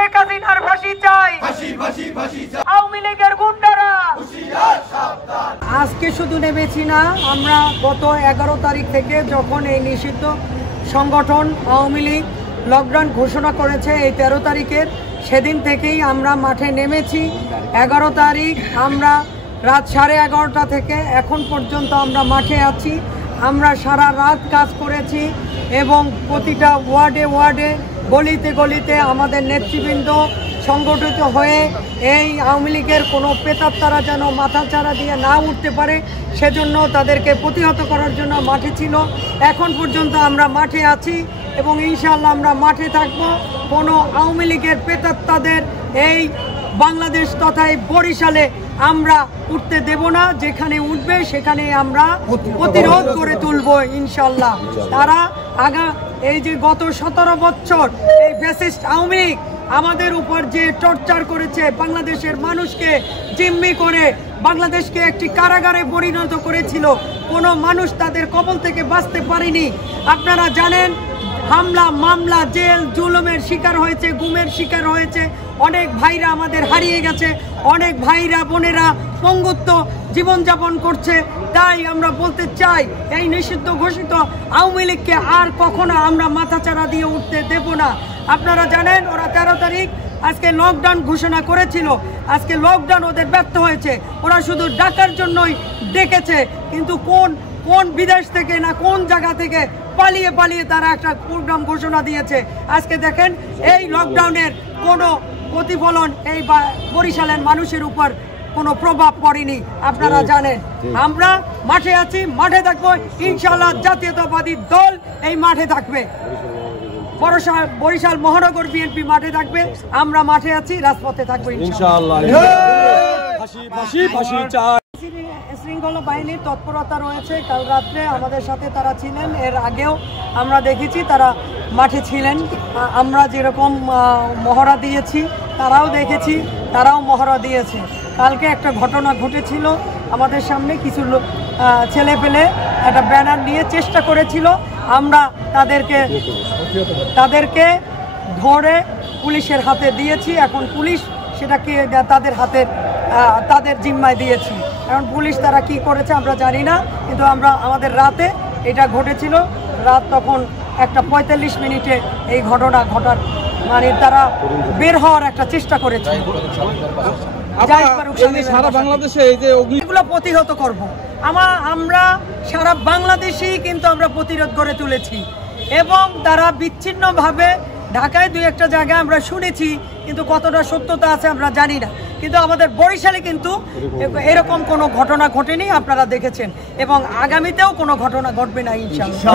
শেখ হাসিনার ফাঁসি চাই, আওয়ামী লীগের গুন্ডারা। আজকে শুধু নেমেছি না, আমরা গত 11 তারিখ থেকে যখন এই নিষিদ্ধ সংগঠন আওয়ামী লীগ লকডাউন ঘোষণা করেছে এই 13 তারিখের, সেদিন থেকেই আমরা মাঠে নেমেছি। 11 তারিখ আমরা রাত 11:30 থেকে এখন পর্যন্ত আমরা মাঠে আছি। আমরা সারা রাত কাজ করেছি এবং প্রতিটা ওয়ার্ডে ওয়ার্ডে গলিতে গলিতে আমাদের নেতৃবৃন্দ সংগঠিত হয়ে এই আওয়ামী লীগের কোনো প্রেতাত্মারা যেন মাথাচাড়া দিয়ে না উঠতে পারে সেজন্য তাদেরকে প্রতিহত করার জন্য মাঠে ছিল। এখন পর্যন্ত আমরা মাঠে আছি এবং ইনশাআল্লাহ আমরা মাঠে থাকব। কোনো আওয়ামী লীগের প্রেতাত্মাদের এই বাংলাদেশ তথা এই বরিশালে আমরা উঠতে দেব না। যেখানে উঠবে সেখানে আমরা প্রতিরোধ করে তুলব ইনশাআল্লাহ। তারা এই যে গত 17 বছর এই ফ্যাসিস্ট আওয়ামী লীগ আমাদের উপর যে টর্চার করেছে, বাংলাদেশের মানুষকে জিম্মি করে বাংলাদেশকে একটি কারাগারে পরিণত করেছিল, কোনো মানুষ তাদের কবল থেকে বাঁচতে পারেনি। আপনারা জানেন হামলা, মামলা, জেল, জুলুমের শিকার হয়েছে, গুমের শিকার হয়েছে। অনেক ভাইরা আমাদের হারিয়ে গেছে, অনেক ভাইরা বোনেরা পঙ্গুত্ব জীবনযাপন করছে। তাই আমরা বলতে চাই এই নিষিদ্ধ ঘোষিত আওয়ামী লীগকে আর কখনো আমরা মাথাচাড়া দিয়ে উঠতে দেব না। আপনারা জানেন ওরা 13 তারিখ আজকে লকডাউন ঘোষণা করেছিল, আজকে লকডাউন ওদের ব্যর্থ হয়েছে। ওরা শুধু ডাকার জন্যই ডেকেছে, কিন্তু কোন বিদেশ থেকে না কোন জায়গা থেকে পালিয়ে পালিয়ে তারা একটা প্রোগ্রাম ঘোষণা দিয়েছে। আজকে দেখেন এই লকডাউনের কোনো প্রতিফলন এই বরিশালের মানুষের উপর কোনো প্রভাব পড়েনি। আপনারা জানেন আমরা মাঠে আছি, মাঠে থাকবো ইনশাআল্লাহ। জাতীয়তাবাদী দল এই মাঠে থাকবে, বরিশাল মহানগর বিএনপি মাঠে থাকবে, আমরা মাঠে আছি, রাজপথে থাকবো ইনশাআল্লাহ। শৃঙ্খলা বাহিনীর তৎপরতা রয়েছে। কাল রাত্রে আমাদের সাথে তারা ছিলেন, এর আগেও আমরা দেখেছি তারা মাঠে ছিলেন। আমরা যেরকম মহড়া দিয়েছি তারাও দেখেছি, তারাও মহড়া দিয়েছে। কালকে একটা ঘটনা ঘটেছিল আমাদের সামনে, কিছু ছেলে পেলে একটা ব্যানার নিয়ে চেষ্টা করেছিল, আমরা তাদেরকে ধরে পুলিশের হাতে দিয়েছি। এখন পুলিশ সেটাকে তাদের জিম্মায় দিয়েছি। এখন পুলিশ তারা কি করেছে আমরা জানি না, কিন্তু আমাদের রাতে এটা ঘটেছিল। রাত তখন 1:45 মিনিটে এই ঘটনা ঘটার মানে তারা বের হওয়ার একটা চেষ্টা করেছে। সারা বাংলাদেশে এই যে এগুলো প্রতিহত করব আমরা সারা বাংলাদেশেই কিন্তু আমরা প্রতিরোধ গড়ে তুলেছি এবং তারা বিচ্ছিন্নভাবে ঢাকায় 2-1টা জায়গায় আমরা শুনেছি, কিন্তু কতটা সত্যতা আছে আমরা জানি না। কিন্তু আমাদের বরিশালে কিন্তু এরকম কোনো ঘটনা ঘটেনি, আপনারা দেখেছেন, এবং আগামীতেও কোনো ঘটনা ঘটবে না ইনশাআল্লাহ।